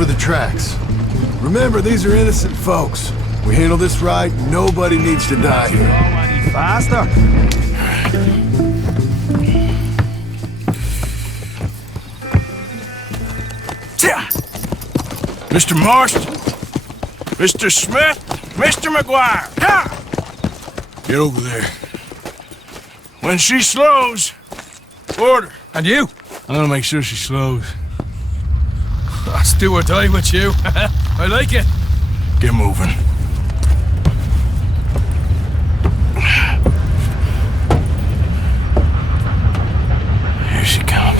cover the tracks. Remember, these are innocent folks. We handle this right, nobody needs to die here. Any faster? Mr. Marston, Mr. Smith, Mr. McGuire, get over there. When she slows, order. And you? I'm gonna make sure she slows. Let's do or die with you. I like it. Get moving. Here she comes.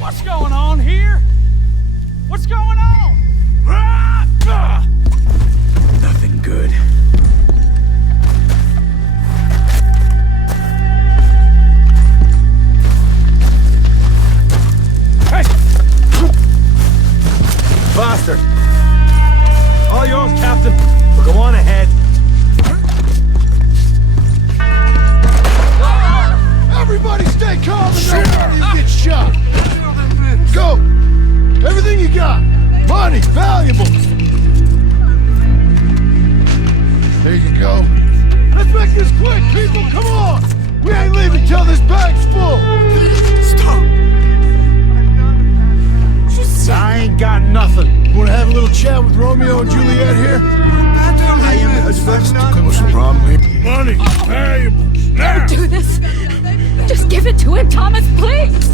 What's going on here? What's going on? Nothing good. Hey! Bastard! All yours, Captain. Go on ahead. Everybody stay calm and don't let you get shot! Go! Everything you got! Money, valuables! There you go. Let's make this quick, people! Come on! We ain't leaving till this bag's full! Stop. I ain't got nothing. Wanna have a little chat with Romeo and Juliet here? What's the problem here? Money, valuables, now! Do this. Just give it to him, Thomas, please.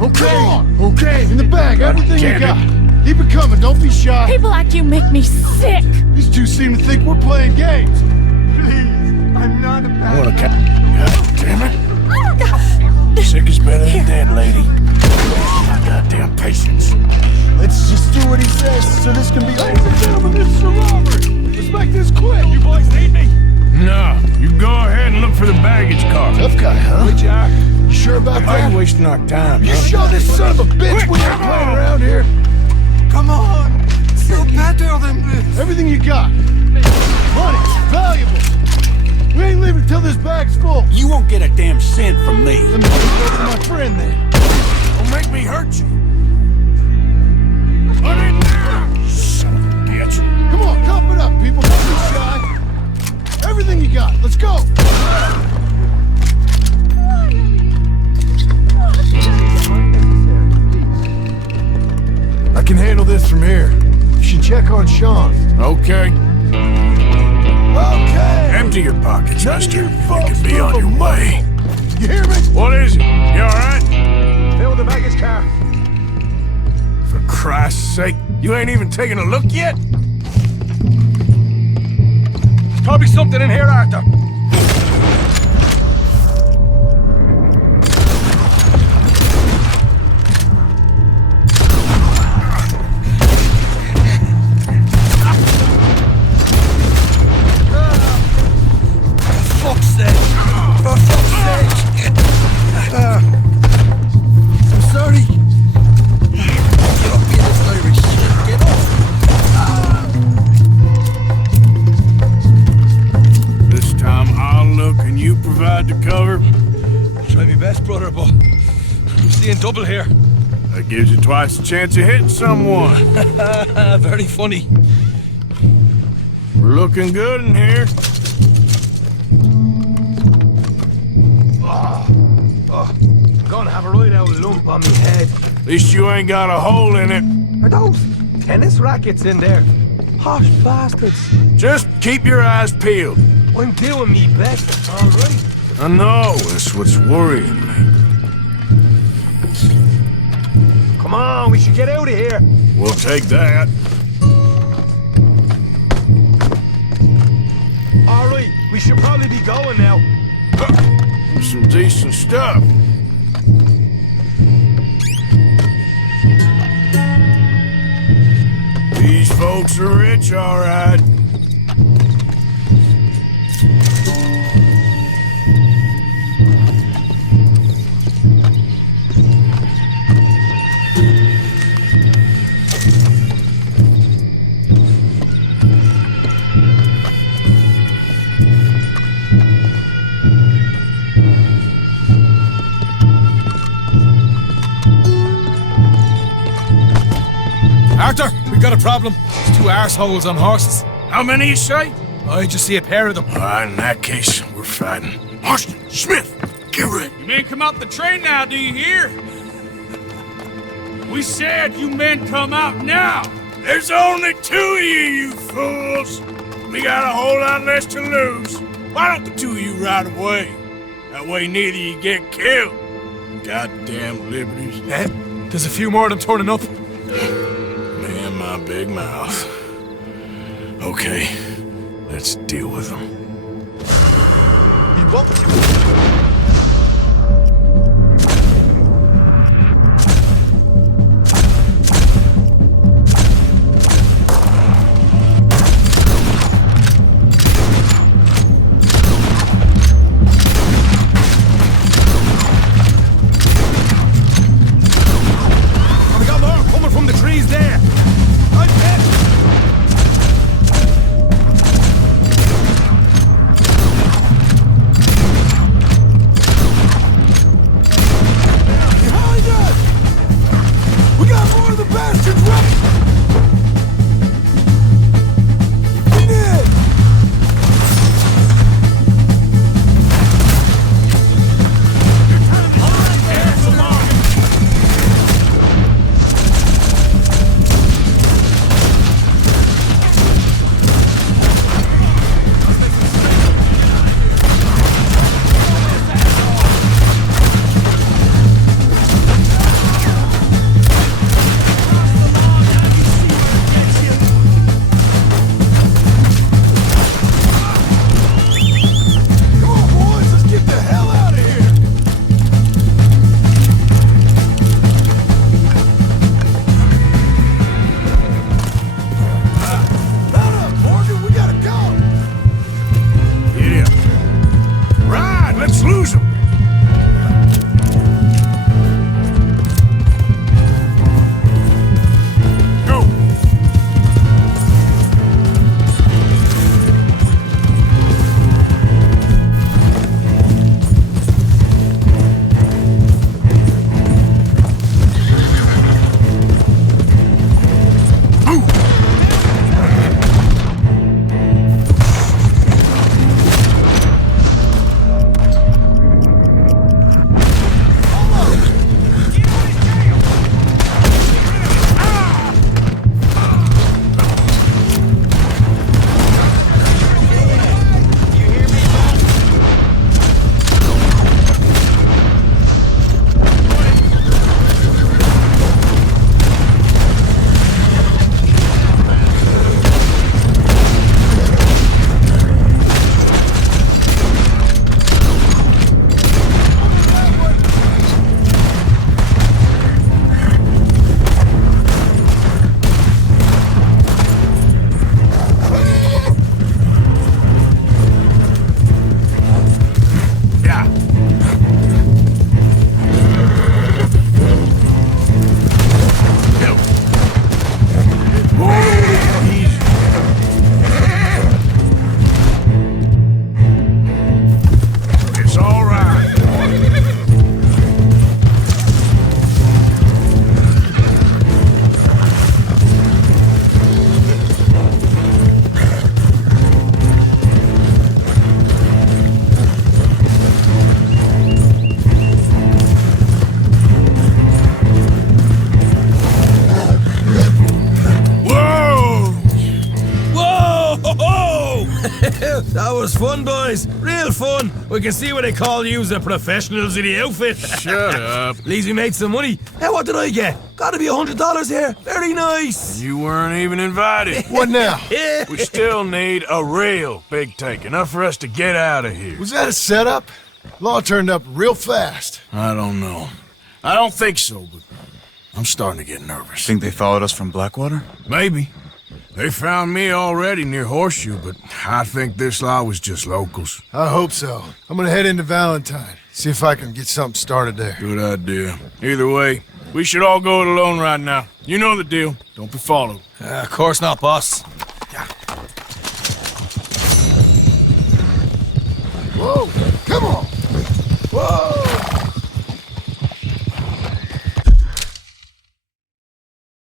Okay, okay, in the bag, everything you got. Keep it coming, don't be shy. People like you make me sick. These two seem to think we're playing games. I'm not a I wanna God damn it. Sick is better than dead, lady. My goddamn patience. Let's just do what he says so this can be... Ladies and gentlemen, this is a robbery. Let's make this quick. You boys need me? No, you go ahead and look for the baggage car. Tough guy, huh? Which are? You sure about Why are that? you wasting our time, You huh? show this son of a bitch we ain't playing around here. Come on. You're better than this. Everything you got. Money, valuables. We ain't leaving till this bag's full. You won't get a damn cent from me. Let me take over my friend then. Don't make me hurt you. Put it down, son of a bitch. Come on, cup it up, people. Don't be shy. Everything you got. Let's go. I can handle this from here. You should check on Sean. Okay. Okay. Empty your pockets, None of mister. you You folks can be on move your a way. You hear me? What is it? You alright? Fill the baggage car. For Christ's sake, you ain't even taken a look yet? There's probably something in here, Arthur. Fuck's sake! For fuck's sake! I'm sorry. Get up here, this Irish shit. Get off! This time I'll look and you provide the cover. Try my best, brother, but I'm seeing double here. That gives you twice the chance of hitting someone. Very funny. We're looking good in here. Gonna have a right out lump on me head. At least you ain't got a hole in it. Are those tennis rackets in there? Posh bastards. Just keep your eyes peeled. I'm doing me best, all right? I know, that's what's worrying me. Come on, we should get out of here. We'll take that. All right, we should probably be going now. Some decent stuff. These folks are rich, all right. Arthur, we got a problem. There's two arseholes on horses. How many you say? I just see a pair of them. All right, in that case, we're fighting. Marston, Smith, get ready. You men come out the train now, do you hear? We said you men come out now! There's only two of you fools. We got a whole lot less to lose. Why don't the two of you ride away? That way neither of you get killed. Goddamn liberties. Eh? There's a few more of them turning up. Me and my big mouth. Okay, let's deal with them. You won't. We got more coming from the trees there. I'm dead. Behind us! We got more of the bastards ready! We did! Come on, boys, let's get the hell out of here! Mount up, Morgan, we gotta go! Yeah. Ride, let's lose them. Go. Yeah. Go. Easy. It's all right. Whoa! Whoa! That was fun, boys. Real fun. We can see what they call you the professionals in the outfit. Shut up. At least we made some money. Hey, what did I get? Gotta be $100 here. Very nice. You weren't even invited. What now? We still need a real big take, enough for us to get out of here. Was that a setup? Law turned up real fast. I don't know. I don't think so, but I'm starting to get nervous. Think they followed us from Blackwater? Maybe. They found me already near Horseshoe, but I think this lot was just locals. I hope so. I'm gonna head into Valentine. See if I can get something started there. Good idea. Either way, we should all go it alone right now. You know the deal. Don't be followed. Of course not, boss.